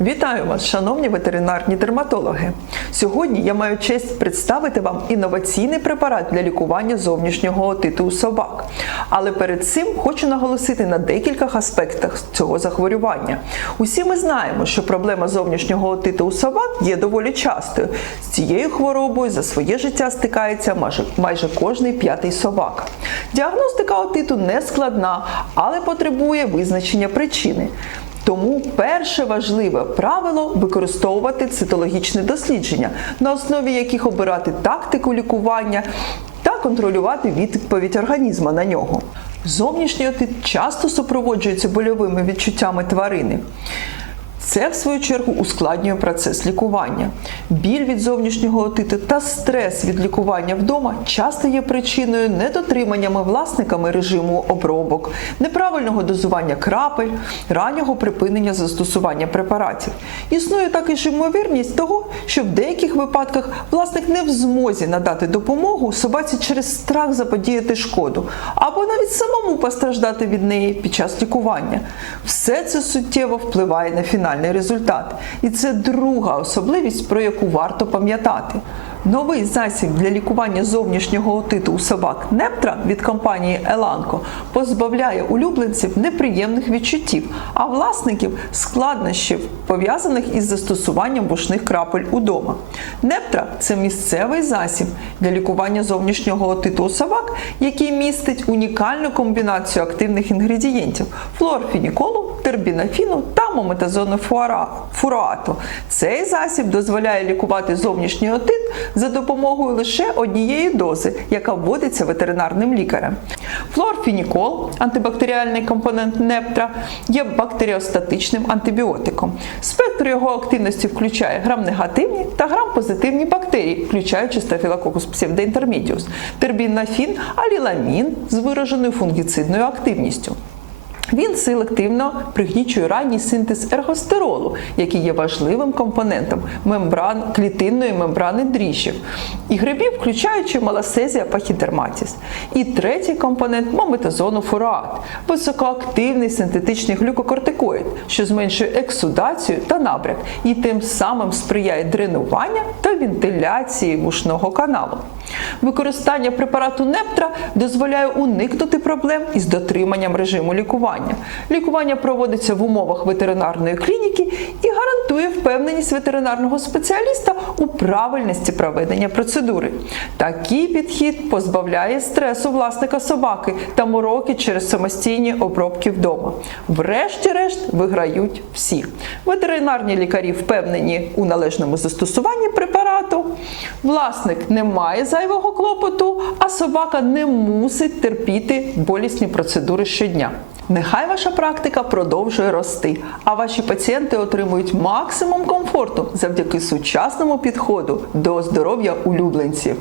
Вітаю вас, шановні ветеринарні дерматологи. Сьогодні я маю честь представити вам інноваційний препарат для лікування зовнішнього отиту у собак. Але перед цим хочу наголосити на декількох аспектах цього захворювання. Усі ми знаємо, що проблема зовнішнього отиту у собак є доволі частою. З цією хворобою за своє життя стикається майже, майже кожний п'ятий собака. Діагностика отиту не складна, але потребує визначення причини. Тому перше важливе правило використовувати цитологічне дослідження, на основі яких обирати тактику лікування та контролювати відповідь організму на нього. Зовнішній отит часто супроводжується больовими відчуттями тварини. Це, в свою чергу, ускладнює процес лікування. Біль від зовнішнього отиту та стрес від лікування вдома часто є причиною недотриманнями власниками режиму обробок, неправильного дозування крапель, раннього припинення застосування препаратів. Існує також ймовірність того, що в деяких випадках власник не в змозі надати допомогу собаці через страх заподіяти шкоду, або навіть самому постраждати від неї під час лікування. Все це суттєво впливає на фінальний результат. І це друга особливість, про яку варто пам'ятати. Новий засіб для лікування зовнішнього отиту у собак Нептра від компанії Еланко позбавляє улюбленців неприємних відчуттів, а власників складнощів, пов'язаних із застосуванням бушних крапель удома. Нептра це місцевий засіб для лікування зовнішнього отиту у собак, який містить унікальну комбінацію активних інгредієнтів флуорфініколу, тербінафіну та мометазону фуруату. Цей засіб дозволяє лікувати зовнішній отит за допомогою лише однієї дози, яка вводиться ветеринарним лікарем. Флуорфінікол, антибактеріальний компонент нептра, є бактеріостатичним антибіотиком. Спектр його активності включає грам-негативні та грам-позитивні бактерії, включаючи стафілококус псевдоінтермедіус, тербінафін, аліламін з вираженою фунгіцидною активністю. Він селективно пригнічує ранній синтез ергостеролу, який є важливим компонентом мембран, клітинної мембрани дріжджів і грибів, включаючи маласезія пахідерматіс. І третій компонент мометазону фуруат – високоактивний синтетичний глюкокортикоїд, що зменшує ексудацію та набряк і тим самим сприяє дренуванню та вентиляції вушного каналу. Використання препарату Нептра дозволяє уникнути проблем із дотриманням режиму лікування. Лікування проводиться в умовах ветеринарної клініки і гарантує впевненість ветеринарного спеціаліста у правильності проведення процедури. Такий підхід позбавляє стресу власника собаки та мороки через самостійні обробки вдома. Врешті-решт виграють всі. Ветеринарні лікарі впевнені у належному застосуванні препарату. Власник не має зайвого клопоту, а собака не мусить терпіти болісні процедури щодня. Нехай ваша практика продовжує рости, а ваші пацієнти отримують максимум комфорту завдяки сучасному підходу до здоров'я улюбленців.